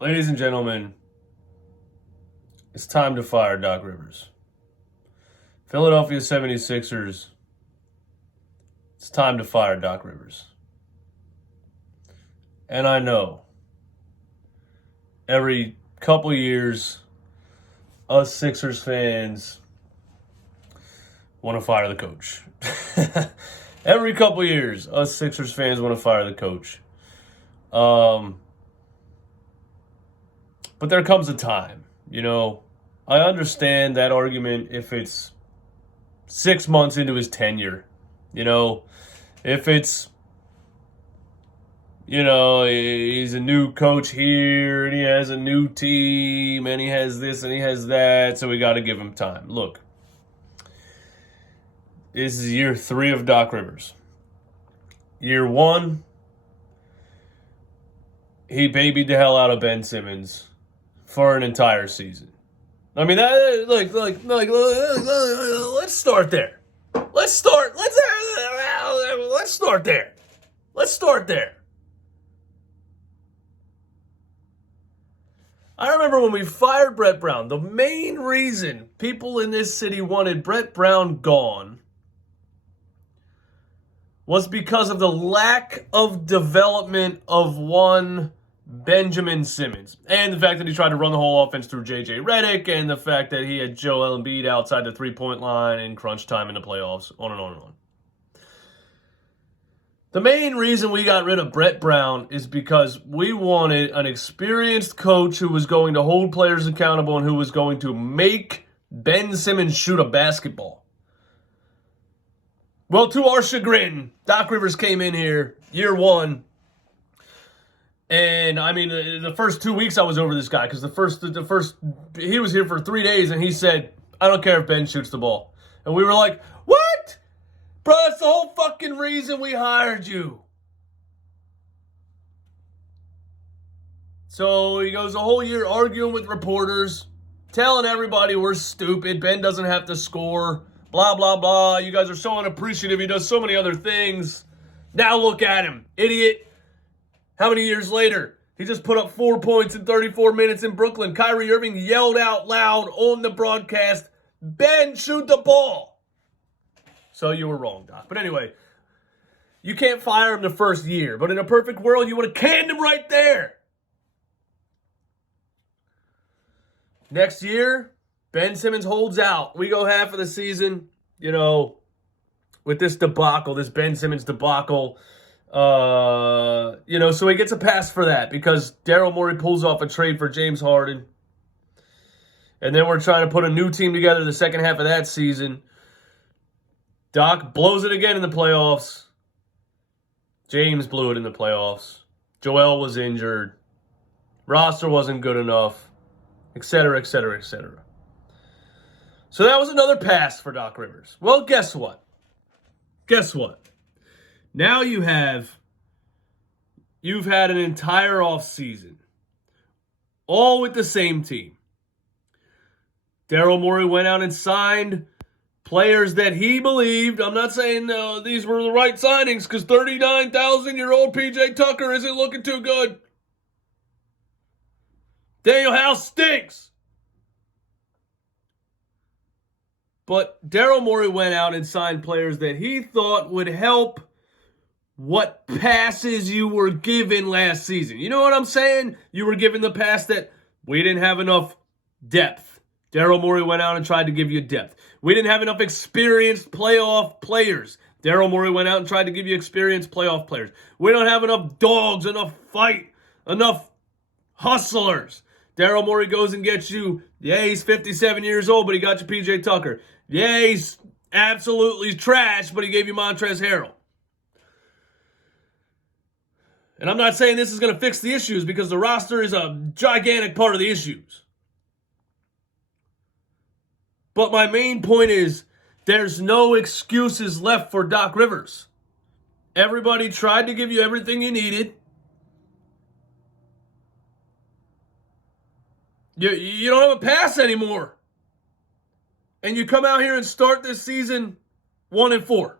Ladies and gentlemen, it's time to fire Doc Rivers. Philadelphia 76ers, it's time to fire Doc Rivers. And I know every couple years, us Sixers fans want to fire the coach. Every couple years, us Sixers fans want to fire the coach. But there comes a time, I understand that argument if it's 6 months into his tenure. If it's, he's a new coach here and he has a new team and he has this and he has that, so we got to give him time. Look, this is year 3 of Doc Rivers. Year 1, he babied the hell out of Ben Simmons for an entire season. I mean, let's start there. Let's start there. I remember when we fired Brett Brown, the main reason people in this city wanted Brett Brown gone was because of the lack of development of one Benjamin Simmons. And the fact that he tried to run the whole offense through J.J. Redick, and the fact that he had Joel Embiid outside the three-point line in crunch time in the playoffs, on and on and on. The main reason we got rid of Brett Brown is because we wanted an experienced coach who was going to hold players accountable and who was going to make Ben Simmons shoot a basketball. Well, to our chagrin, Doc Rivers came in here, year 1, and I mean, the first 2 weeks I was over this guy because the first he was here for 3 days and he said, "I don't care if Ben shoots the ball," and we were like, "What, bro? That's the whole fucking reason we hired you." So he goes the whole year arguing with reporters, telling everybody we're stupid. Ben doesn't have to score. Blah, blah, blah. You guys are so unappreciative. He does so many other things. Now look at him. Idiot. How many years later? He just put up 4 points in 34 minutes in Brooklyn. Kyrie Irving yelled out loud on the broadcast, "Ben, shoot the ball." So you were wrong, Doc. But anyway, you can't fire him the first year. But in a perfect world, you would have canned him right there. Next year, Ben Simmons holds out. We go half of the season, with this debacle, this Ben Simmons debacle. So he gets a pass for that because Daryl Morey pulls off a trade for James Harden. And then we're trying to put a new team together the second half of that season. Doc blows it again in the playoffs. James blew it in the playoffs. Joel was injured. Roster wasn't good enough, etc., etc., etc. So that was another pass for Doc Rivers. Well, guess what? Now you've had an entire offseason, all with the same team. Daryl Morey went out and signed players that he believed. I'm not saying these were the right signings because 39,000-year-old PJ Tucker isn't looking too good. Daniel House stinks. But Daryl Morey went out and signed players that he thought would help what passes you were given last season. You know what I'm saying? You were given the pass that we didn't have enough depth. Daryl Morey went out and tried to give you depth. We didn't have enough experienced playoff players. Daryl Morey went out and tried to give you experienced playoff players. We don't have enough dogs, enough fight, enough hustlers. Daryl Morey goes and gets you, he's 57 years old, but he got you PJ Tucker. Yeah, he's absolutely trash, but he gave you Montrezl Harrell. And I'm not saying this is going to fix the issues because the roster is a gigantic part of the issues. But my main point is there's no excuses left for Doc Rivers. Everybody tried to give you everything you needed. You don't have a pass anymore. And you come out here and start this season 1-4.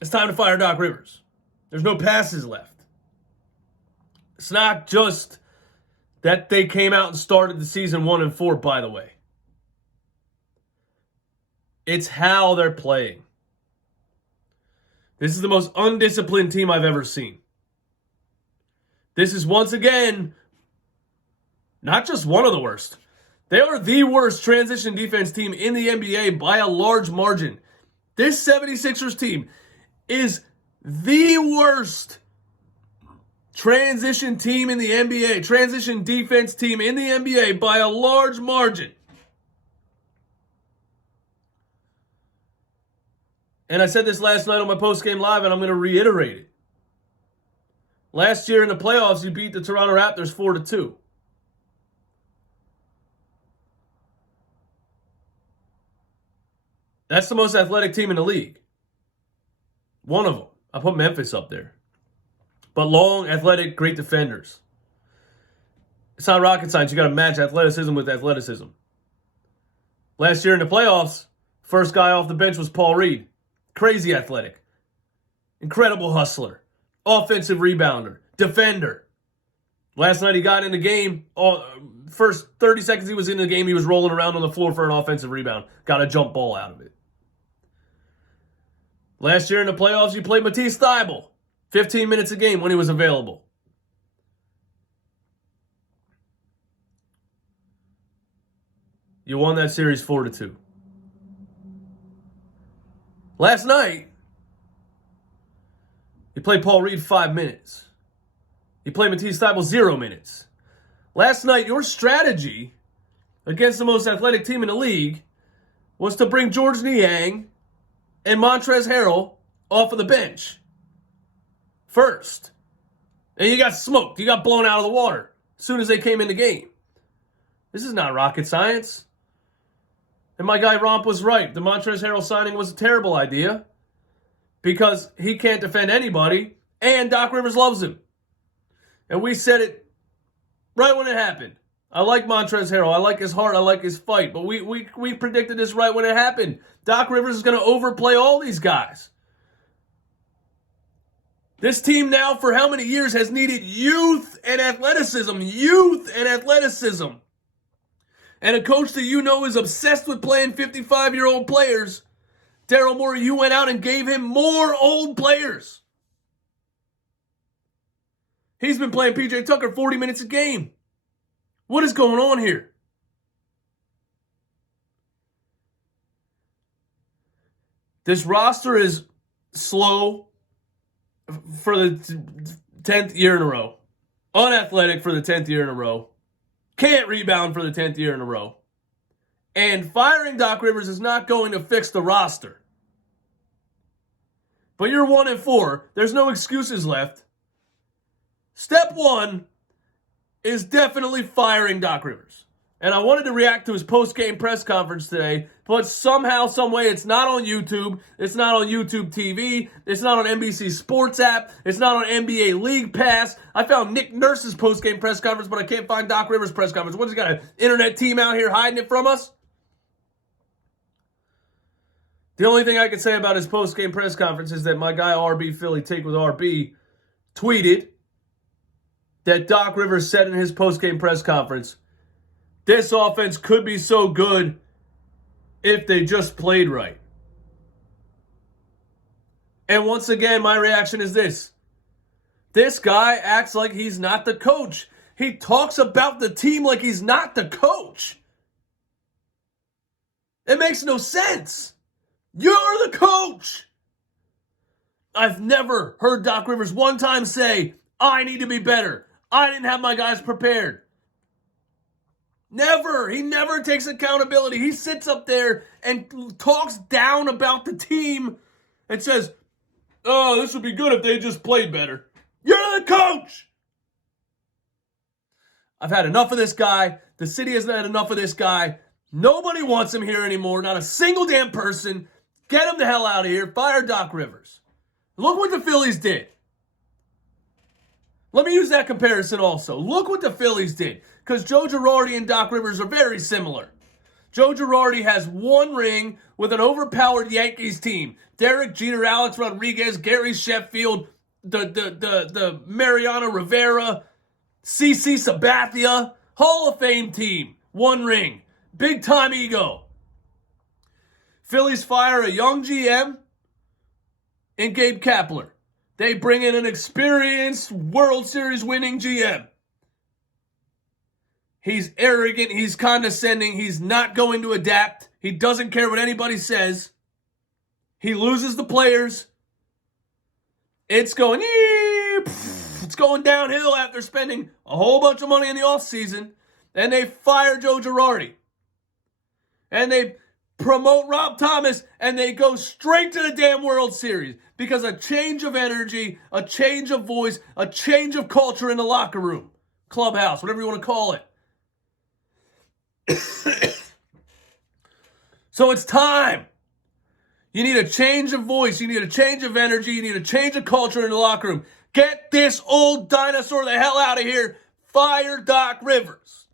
It's time to fire Doc Rivers. There's no passes left. It's not just that they came out and started the season 1-4, by the way. It's how they're playing. This is the most undisciplined team I've ever seen. This is once again not just one of the worst. They are the worst transition defense team in the NBA by a large margin. This 76ers team is the worst transition team in the NBA, transition defense team in the NBA by a large margin. And I said this last night on my post-game live, and I'm going to reiterate it. Last year in the playoffs, you beat the Toronto Raptors 4-2. That's the most athletic team in the league. One of them. I put Memphis up there. But long, athletic, great defenders. It's not rocket science. You got to match athleticism with athleticism. Last year in the playoffs, first guy off the bench was Paul Reed. Crazy athletic. Incredible hustler. Offensive rebounder. Defender. Last night he got in the game. First 30 seconds he was in the game, he was rolling around on the floor for an offensive rebound. Got a jump ball out of it. Last year in the playoffs, you played Matisse Thybulle. 15 minutes a game when he was available. You won that series 4-2. Last night, you played Paul Reed 5 minutes. You played Matisse Thybulle 0 minutes. Last night, your strategy against the most athletic team in the league was to bring George Niang and Montrezl Harrell off of the bench first. And you got smoked. You got blown out of the water as soon as they came in the game. This is not rocket science. And my guy Romp was right. The Montrezl Harrell signing was a terrible idea because he can't defend anybody and Doc Rivers loves him. And we said it right when it happened. I like Montrezl Harrell. I like his heart. I like his fight. But we predicted this right when it happened. Doc Rivers is going to overplay all these guys. This team now for how many years has needed youth and athleticism. Youth and athleticism. And a coach that you know is obsessed with playing 55-year-old players. Daryl Morey, you went out and gave him more old players. He's been playing PJ Tucker 40 minutes a game. What is going on here? This roster is slow for the 10th year in a row. Unathletic for the 10th year in a row. Can't rebound for the 10th year in a row. And firing Doc Rivers is not going to fix the roster. But you're 1-4. There's no excuses left. Step one is definitely firing Doc Rivers. And I wanted to react to his post-game press conference today, but somehow, someway, it's not on YouTube. It's not on YouTube TV. It's not on NBC Sports app. It's not on NBA League Pass. I found Nick Nurse's post-game press conference, but I can't find Doc Rivers' press conference. What, he's got an internet team out here hiding it from us? The only thing I can say about his post-game press conference is that my guy RB Philly Take with RB tweeted that Doc Rivers said in his post-game press conference, this offense could be so good if they just played right. And once again, my reaction is this. This guy acts like he's not the coach. He talks about the team like he's not the coach. It makes no sense. You're the coach. I've never heard Doc Rivers one time say, I need to be better. I didn't have my guys prepared. Never. He never takes accountability. He sits up there and talks down about the team and says, oh, this would be good if they just played better. You're the coach. I've had enough of this guy. The city has had enough of this guy. Nobody wants him here anymore. Not a single damn person. Get him the hell out of here. Fire Doc Rivers. Look what the Phillies did. Let me use that comparison also. Look what the Phillies did. Because Joe Girardi and Doc Rivers are very similar. Joe Girardi has one ring with an overpowered Yankees team. Derek Jeter, Alex Rodriguez, Gary Sheffield, the Mariano Rivera, CC Sabathia, Hall of Fame team, 1 ring, big time ego. Phillies fire a young GM in Gabe Kapler. They bring in an experienced World Series winning GM. He's arrogant, he's condescending, he's not going to adapt. He doesn't care what anybody says. He loses the players. It's going downhill after spending a whole bunch of money in the offseason. And they fire Joe Girardi. And they promote Rob Thomas, and they go straight to the damn World Series because a change of energy, a change of voice, a change of culture in the locker room, clubhouse, whatever you want to call it. So it's time. You need a change of voice. You need a change of energy. You need a change of culture in the locker room. Get this old dinosaur the hell out of here. Fire Doc Rivers.